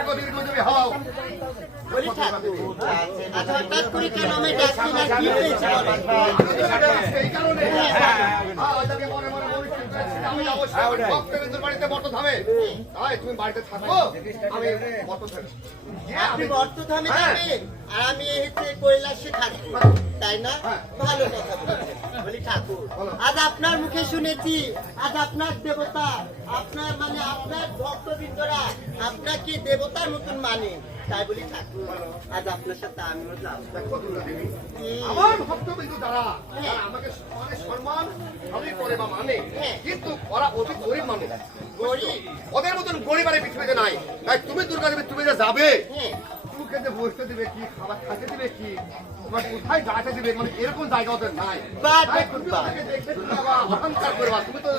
থাকো দীর্ঘজীবী হও। বলি ঠাকুর আচ্ছা হঠাৎ করে কেন আমি ডাকছি না কি হয়েছে এই কারণে ওইটাকে মনে মনে মরিষ্কার করেছি, আমি অবশ্যই ভক্তবিন্দুর বাড়িতে বটধামে। তাই তুমি বাড়িতে থাকো, আমি বটধামে। আপনি বর্তধামে যাবেন আর আমি হচ্ছে কৈলাসে থাকবো, তাই না? ভালো কথা বলেছেন। বলি ঠাকুর আজ আপনার মুখে শুনেছি আজ আপনার দেবতা আপনার মানে আপনার ভক্তবৃন্দরা আপনাকে দেবতার মতন মানে, তাই বলি ঠাকুর আজ আপনার সাথে আমিও যাবো। দেখো দুর্গাদেবী, আমার ভক্তবিন্দু যারা আমাকে মানে সম্মান সবই করে বা মানে, কিন্তু ওরা অতি গরিব মানুষ, গরিব ওদের মতন গরিব আর এই পৃথিবীতে নাই। তাই তুমি দুর্গাদেবী, তুমি যে যাবে, হ্যাঁ মুখে যে বসতে দিবে কি, খাবার খাইতে দিবে কি, তোমার কোথায় যাইতে দিবে, মানে এরকম জায়গা ওদের নাই। বাহ, তাই তুমি ওদেরকে দেখে তুমি আবার অহংকার করবা। তুমি তো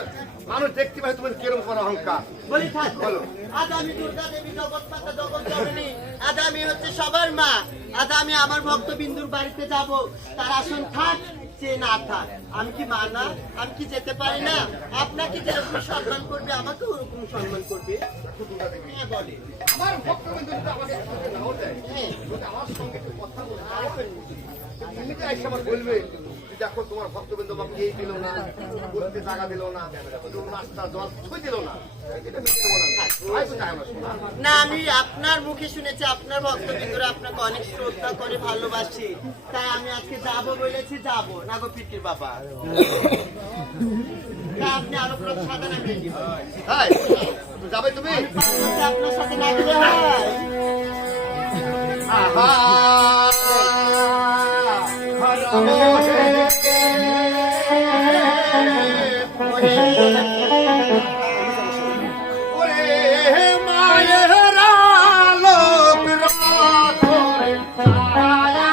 মানুষ দেখতে পাই তুমি কিরকম করো অহংকার। বলি ঠাকুর আজ আমি দুর্গা দেবী জগৎ মাতা জগৎ জননী, আজ আমি হচ্ছে সবার মা, আজ আমি আমার ভক্তবিন্দুর বাড়িতে যাব, তার আসন থাক সে না থাক, আমি কি মা না? আমি কি যেতে পারি না? আপনাকে যেরকম সম্মান করবে আমাকে ওরকম সম্মান করবে। হ্যাঁ বলে আমার ভক্তবিন্দু যদি আমাকে সঙ্গে নাও দেয়, হ্যাঁ যদি আমার সঙ্গে একটু কথা বলে, তাহলে তুমি যে এসে আমার বলবে যে দেখো তোমার ভক্তবিন্দু আমাকে এই দিল না, বলতে জায়গা দিল না, নাস্তা জল ছুঁই দিল না, এটা মেনে নেবো না। তাই তো চাই না শোনা। না, আমি আপনার মুখে শুনেছি আপনার ভক্তবৃন্দরা আপনাকে অনেক শ্রদ্ধা করে ভালোবাসি, তাই আমি আজকে যাব বলেছি, যাব না গো পিটির বাবা। তা আপনি আরো সাদা না রেডি হয় তাই যাবে তুমি? আপনার সাথে না গেলে হয় আহা ওরে মায়ের আলোক রাখো ছায়া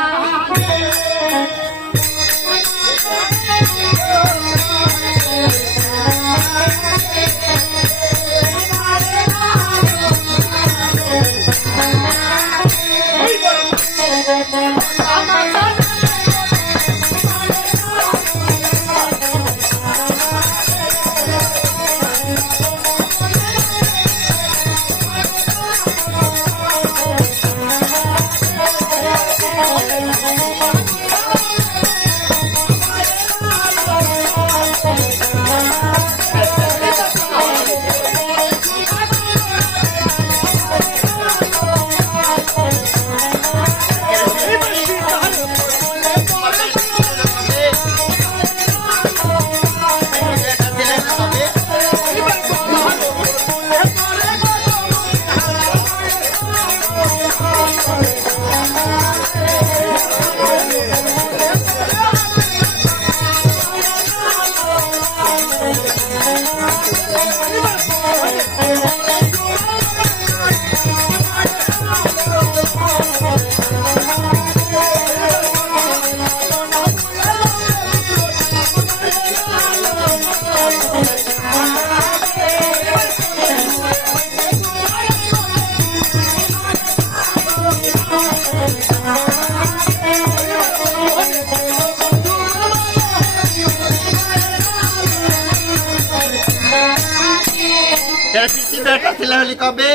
কবে?